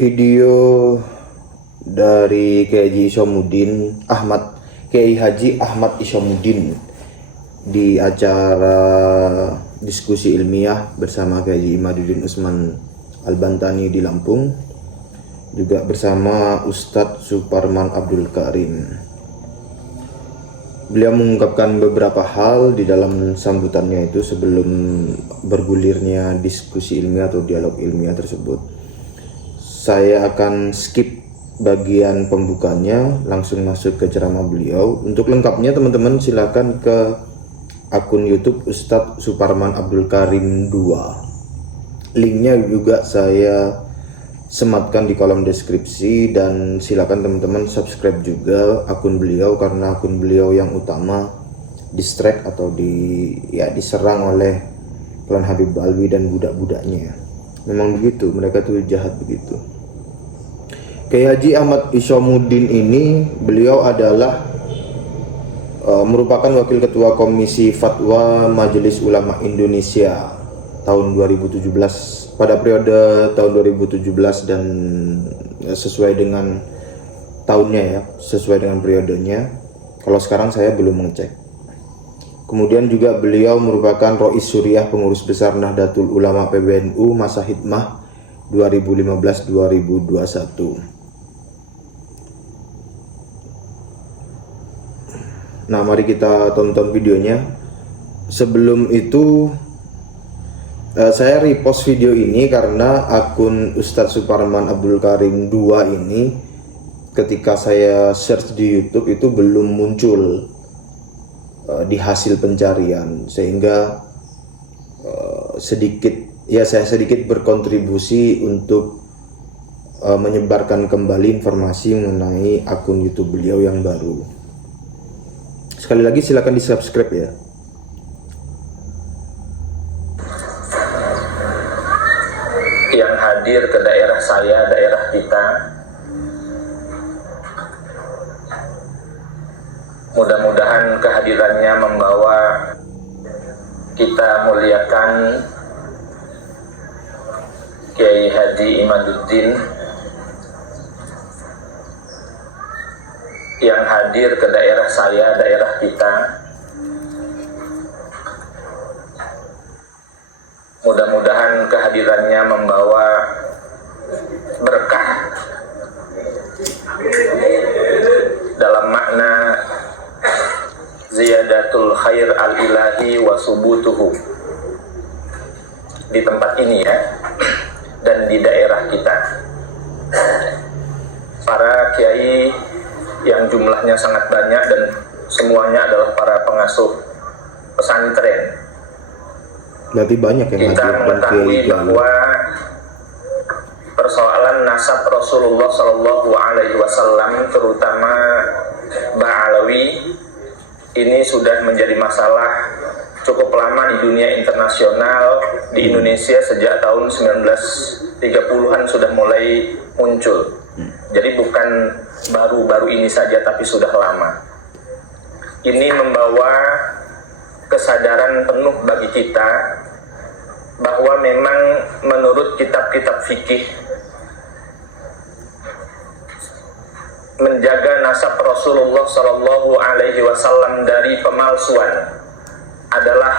video dari Kiai Haji Ahmad Isyamuddin di acara diskusi ilmiah bersama Kiai Haji Imaduddin Usman Al-Bantani di Lampung, juga bersama Ustadz Suparman Abdul Karim. Beliau mengungkapkan beberapa hal di dalam sambutannya itu sebelum bergulirnya diskusi ilmiah atau dialog ilmiah tersebut. Saya akan skip bagian pembukanya, langsung masuk ke ceramah beliau. Untuk lengkapnya teman-teman silakan ke akun YouTube Ustadz Suparman Abdul Karim 2. Linknya juga saya sematkan di kolom deskripsi, dan silakan teman-teman subscribe juga akun beliau, karena akun beliau yang utama distract atau diserang oleh klan Habib Alwi dan budak-budaknya. Memang begitu, mereka tuh jahat begitu. Kiai Haji Ahmad Isyamuddin ini, beliau adalah merupakan wakil ketua Komisi Fatwa Majelis Ulama Indonesia tahun 2017, pada periode tahun 2017, dan sesuai dengan tahunnya ya, sesuai dengan periodenya. Kalau sekarang saya belum mengecek. Kemudian juga beliau merupakan Rois Suriah Pengurus Besar Nahdlatul Ulama PBNU masa hikmah 2015-2021. Nah, mari kita tonton videonya. Sebelum itu saya repost video ini karena akun Ustadz Suparman Abdul Karim 2 ini ketika saya search di YouTube itu belum muncul di hasil pencarian, sehingga saya sedikit berkontribusi untuk menyebarkan kembali informasi mengenai akun YouTube beliau yang baru. Sekali lagi silakan di subscribe ya. Yang hadir ke daerah saya, daerah kita, mudah-mudahan kehadirannya membawa kita muliakan Kiai Haji Imaduddin. Yang hadir ke daerah saya, daerah kita, mudah-mudahan kehadirannya membawa berkah dalam makna ziyadatul khair al-ilahi wa subutuhu di tempat ini ya, dan di daerah kita. Para kiai yang jumlahnya sangat banyak dan semuanya adalah para pengasuh pesantren. Berarti banyak yang kita mengetahui bahwa persoalan nasab Rasulullah Shallallahu Alaihi Wasallam, terutama Ba'alawi, ini sudah menjadi masalah cukup lama di dunia internasional. Di Indonesia sejak tahun 1930-an sudah mulai muncul. Jadi bukan baru-baru ini saja, tapi sudah lama. Ini membawa kesadaran penuh bagi kita bahwa memang menurut kitab-kitab fikih, menjaga nasab Rasulullah Shallallahu Alaihi Wasallam dari pemalsuan adalah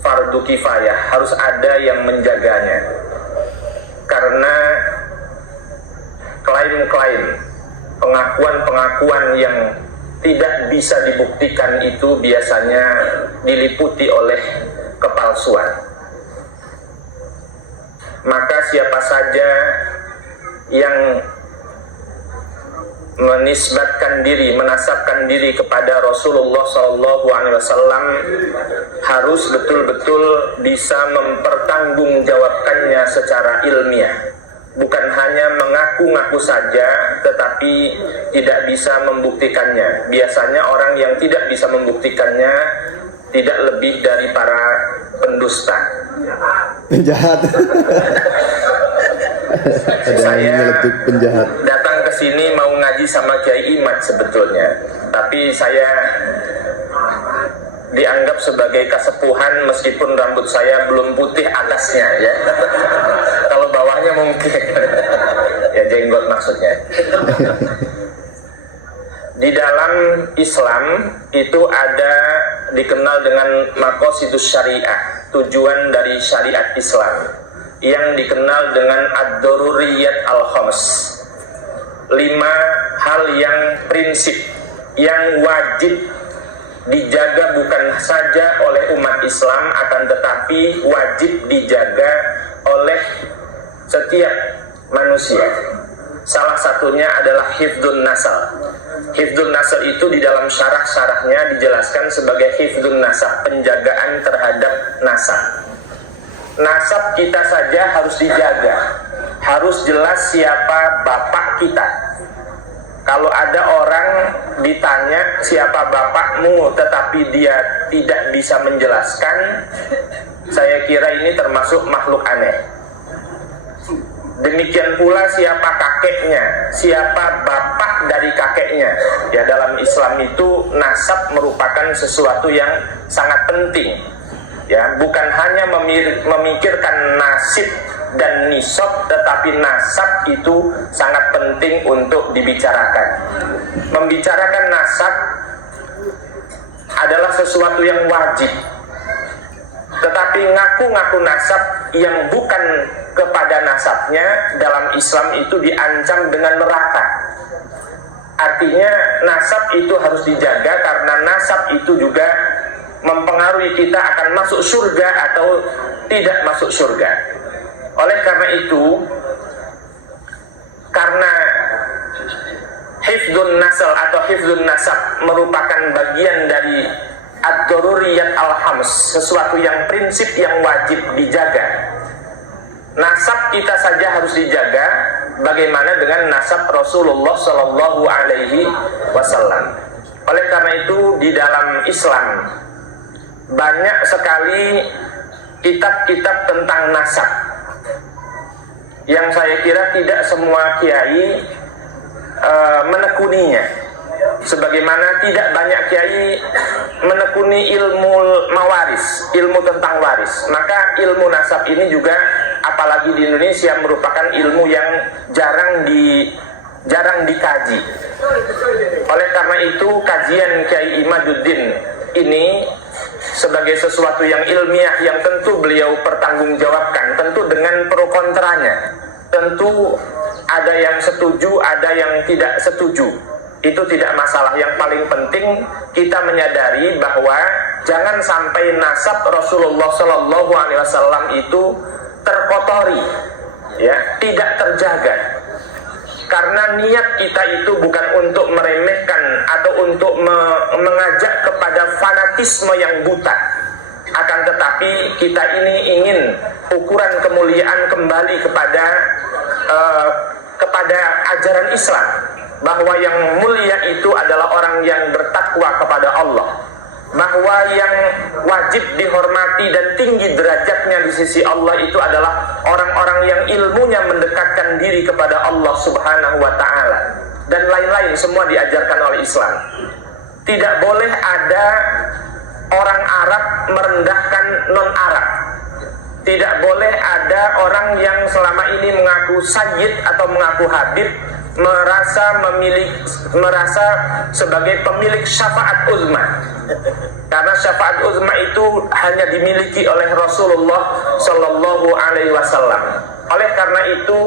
fardu kifayah, harus ada yang menjaganya. Karena klaim-klaim, pengakuan-pengakuan yang tidak bisa dibuktikan itu biasanya diliputi oleh kepalsuan. Maka siapa saja yang menisbatkan diri, menasabkan diri kepada Rasulullah SAW harus betul-betul bisa mempertanggungjawabkannya secara ilmiah. Bukan hanya mengaku-ngaku saja, tetapi tidak bisa membuktikannya. Biasanya orang yang tidak bisa membuktikannya tidak lebih dari para pendusta, penjahat. Saya datang ke sini mau ngaji sama Kiai Imad sebetulnya, tapi saya dianggap sebagai kasepuhan meskipun rambut saya belum putih atasnya ya. Kalau bawahnya jenggotnya mungkin. Ya jenggot maksudnya. Di dalam Islam itu ada dikenal dengan maqasidus syariah, tujuan dari syariat Islam, yang dikenal dengan ad-daruriyat al-khams, 5 hal yang prinsip yang wajib dijaga bukan saja oleh umat Islam, akan tetapi wajib dijaga oleh setiap manusia. Salah satunya adalah hifdzun nasal. Hifdzun nasal itu di dalam syarah-syarahnya dijelaskan sebagai hifdzun nasab, penjagaan terhadap nasab. Nasab kita saja harus dijaga, harus jelas siapa bapak kita. Kalau ada orang ditanya siapa bapakmu tetapi dia tidak bisa menjelaskan, saya kira ini termasuk makhluk aneh. Demikian pula siapa kakeknya, siapa bapak dari kakeknya. Ya, dalam Islam itu nasab merupakan sesuatu yang sangat penting. Ya, bukan hanya memikirkan nasib dan nisab, tetapi nasab itu sangat penting untuk dibicarakan. Membicarakan nasab adalah sesuatu yang wajib. Tetapi ngaku-ngaku nasab yang bukan kepada nasabnya dalam Islam itu diancam dengan neraka. Artinya nasab itu harus dijaga karena nasab itu juga mempengaruhi kita akan masuk surga atau tidak masuk surga. Oleh karena itu, karena hifdzun nasal atau hifdzun nasab merupakan bagian dari ad-daruriyat al-khams, sesuatu yang prinsip yang wajib dijaga. Nasab kita saja harus dijaga, bagaimana dengan nasab Rasulullah Shallallahu Alaihi Wasallam. Oleh karena itu di dalam Islam banyak sekali kitab-kitab tentang nasab yang saya kira tidak semua kiai menekuninya. Sebagaimana tidak banyak kiai menekuni ilmu mawaris, ilmu tentang waris, maka ilmu nasab ini juga apalagi di Indonesia merupakan ilmu yang jarang dikaji. Oleh karena itu kajian Kiai Imaduddin ini sebagai sesuatu yang ilmiah yang tentu beliau pertanggungjawabkan, tentu dengan pro kontranya, tentu ada yang setuju, ada yang tidak setuju. Itu tidak masalah. Yang paling penting kita menyadari bahwa jangan sampai nasab Rasulullah Shallallahu Alaihi Wasallam itu terkotori, ya, tidak terjaga. Karena niat kita itu bukan untuk meremehkan atau untuk mengajak kepada fanatisme yang buta. Akan tetapi kita ini ingin ukuran kemuliaan kembali kepada ajaran Islam, bahwa yang mulia itu adalah orang yang bertakwa kepada Allah, bahwa yang wajib dihormati dan tinggi derajatnya di sisi Allah itu adalah orang-orang yang ilmunya mendekatkan diri kepada Allah Subhanahu wa Ta'ala, dan lain-lain semua diajarkan oleh Islam. Tidak boleh ada orang Arab merendahkan non-Arab. Tidak boleh ada orang yang selama ini mengaku sayyid atau mengaku habib merasa sebagai pemilik syafaat uzma. Karena syafaat uzma itu hanya dimiliki oleh Rasulullah Shallallahu Alaihi Wasallam. Oleh karena itu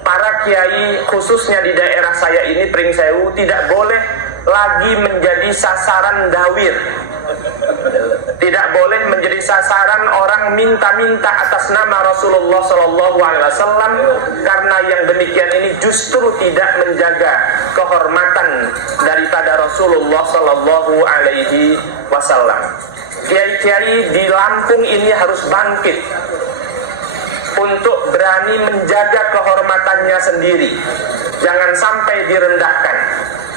para kiai khususnya di daerah saya ini, Pringsewu, tidak boleh lagi menjadi sasaran dawir. Tidak boleh menjadi sasaran orang minta-minta atas nama Rasulullah Shallallahu Alaihi Wasallam, karena yang demikian ini justru tidak menjaga kehormatan daripada Rasulullah Shallallahu Alaihi Wasallam. Kiai-kiai di Lampung ini harus bangkit untuk berani menjaga kehormatannya sendiri, jangan sampai direndahkan.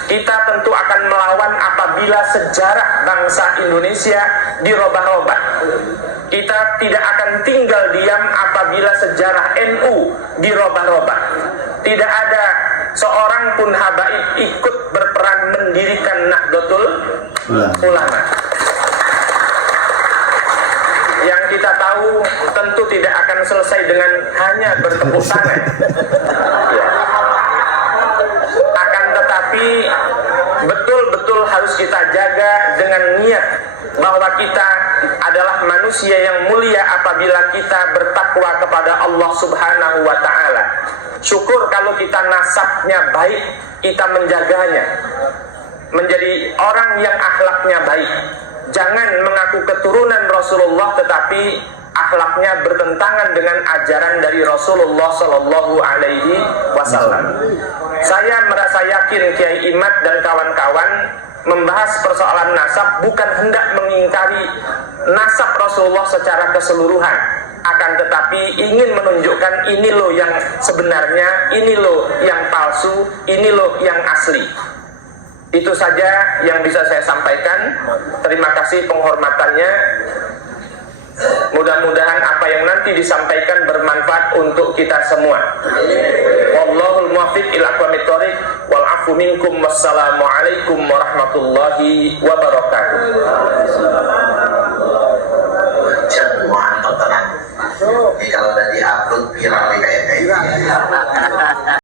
Kita tentu akan melawan apabila sejarah bangsa Indonesia dirobah-robah. Kita tidak akan tinggal diam apabila sejarah NU dirobah-robah. Tidak ada seorang pun habaib ikut berperan mendirikan Nahdlatul Ulama. Yang kita tahu tentu tidak akan selesai dengan hanya bertepuk tangan. Ya. Akan tetapi betul-betul harus kita jaga dengan niat bahwa kita adalah manusia yang mulia apabila kita bertakwa kepada Allah Subhanahu wa Ta'ala. Syukur kalau kita nasabnya baik, kita menjaganya, menjadi orang yang akhlaknya baik. Jangan mengaku keturunan Rasulullah tetapi akhlaknya bertentangan dengan ajaran dari Rasulullah Sallallahu Alaihi Wasallam. Saya merasa yakin Kiai Imad dan kawan-kawan membahas persoalan nasab bukan hendak mengingkari nasab Rasulullah secara keseluruhan, akan tetapi ingin menunjukkan ini loh yang sebenarnya, ini loh yang palsu, ini loh yang asli. Itu saja yang bisa saya sampaikan. Terima kasih penghormatannya. Mudah-mudahan apa yang nanti disampaikan bermanfaat untuk kita semua. Wallahul muwaffiq ila aqwamit thoriq wal afu minkum. Wassalamu alaikum warahmatullahi wabarakatuh. Jamuan tontonan. Kalau udah di-upload viral kayak